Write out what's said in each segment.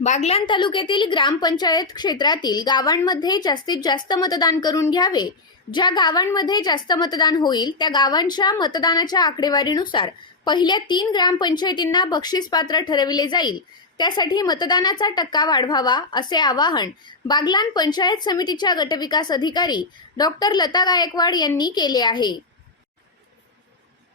बागलाण तालुक्यातील ग्रामपंचायत क्षेत्रातील गावांमध्ये जास्तीत जास्त मतदान करून घ्यावे. ज्या गावांमध्ये जास्त मतदान होईल त्या गावांच्या मतदानाच्या आकडेवारीनुसार पहिल्या तीन ग्रामपंचायतींना बक्षीस पात्र ठरविले जाईल. त्यासाठी मतदानाचा टक्का वाढवावा असे आवाहन बागलाण पंचायत समितीच्या गटविकास अधिकारी डॉक्टर लता गायकवाड यांनी केले आहे.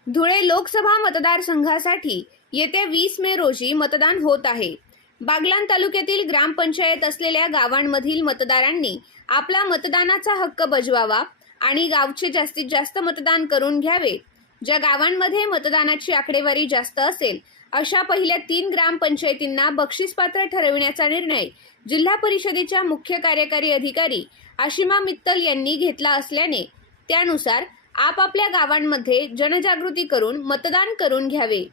धुळे लोकसभा मतदारसंघासाठी येत्या वीस मे रोजी मतदान होत आहे. बागलान तालुक्यातील ग्रामपंचायत असलेल्या गावांमधील मतदारांनी आपला मतदानाचा हक्क बजवावा आणि गावचे जास्तीत जास्त मतदान करून घ्यावे. ज्या गावांमध्ये मतदानाची आकडेवारी जास्त असेल अशा पहिल्या तीन ग्रामपंचायतींना बक्षीसपात्र ठरविण्याचा निर्णय जिल्हा परिषदेच्या मुख्य कार्यकारी अधिकारी आशिमा मित्तल यांनी घेतला असल्याने त्यानुसार आपापल्या गावांमध्ये जनजागृती करून मतदान करून घ्यावे.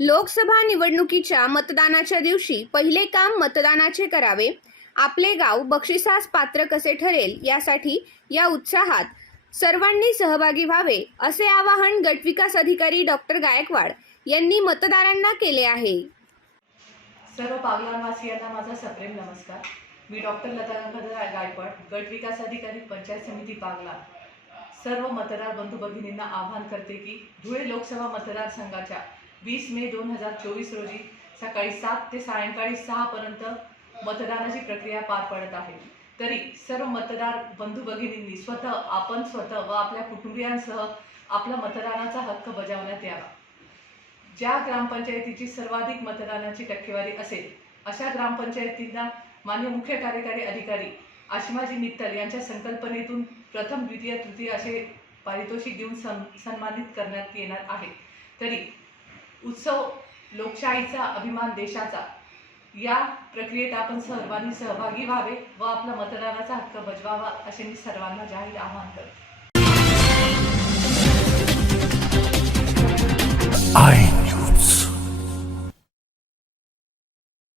लोकसभा निवडणुकीच्या मतदानाच्या दिवशी पहिले काम मतदानाचे करावे. आपले गाव बक्षिसास पात्र कसे ठरेल यासाठी या उत्साहात सर्वांनी सहभागी व्हावे असे आवाहन गटविकास अधिकारी डॉक्टर गायकवाड यांनी मतदारांना केले आहे. सर्व बागलाणवासियांना माझा सप्रेम नमस्कार. मी डॉक्टर लता गंगाधर गायकवाड गट विकास अधिकारी पंचायत समिती बागला सर्व मतदार बंधू भगिनींना आवाहन करते की धुळे लोकसभा मतदारसंघाच्या वीस मे दोन हजार चोवीस रोजी सकाळी सात ते सायंकाळी सहापर्यंत मतदानाची प्रक्रिया पार पडत आहे. तरी सर्व मतदार बंधू भगिनींनी स्वतः आपण स्वतः व आपल्या कुटुंबियांसह आपला मतदानाचा हक्क बजावण्यात यावा. ज्या ग्रामपंचायतीची सर्वाधिक मतदानाची टक्केवारी असेल अशा ग्रामपंचायतींना मान्य मुख्य कार्यकारी अधिकारी आशिमाजी मित्तल यांच्या संकल्पनेतून प्रथम द्वितीय तृतीय असे पारितोषिक देऊन सन सन्मानित करण्यात येणार आहे. तरी उत्सव लोकशाहीचा अभिमान देशाचा या प्रक्रियेत आपण सर्वांनी सहभागी व्हावे व आपला मतदानाचा हक्क बजवावा असे मी सर्वांना जाहीर आवाहन करते.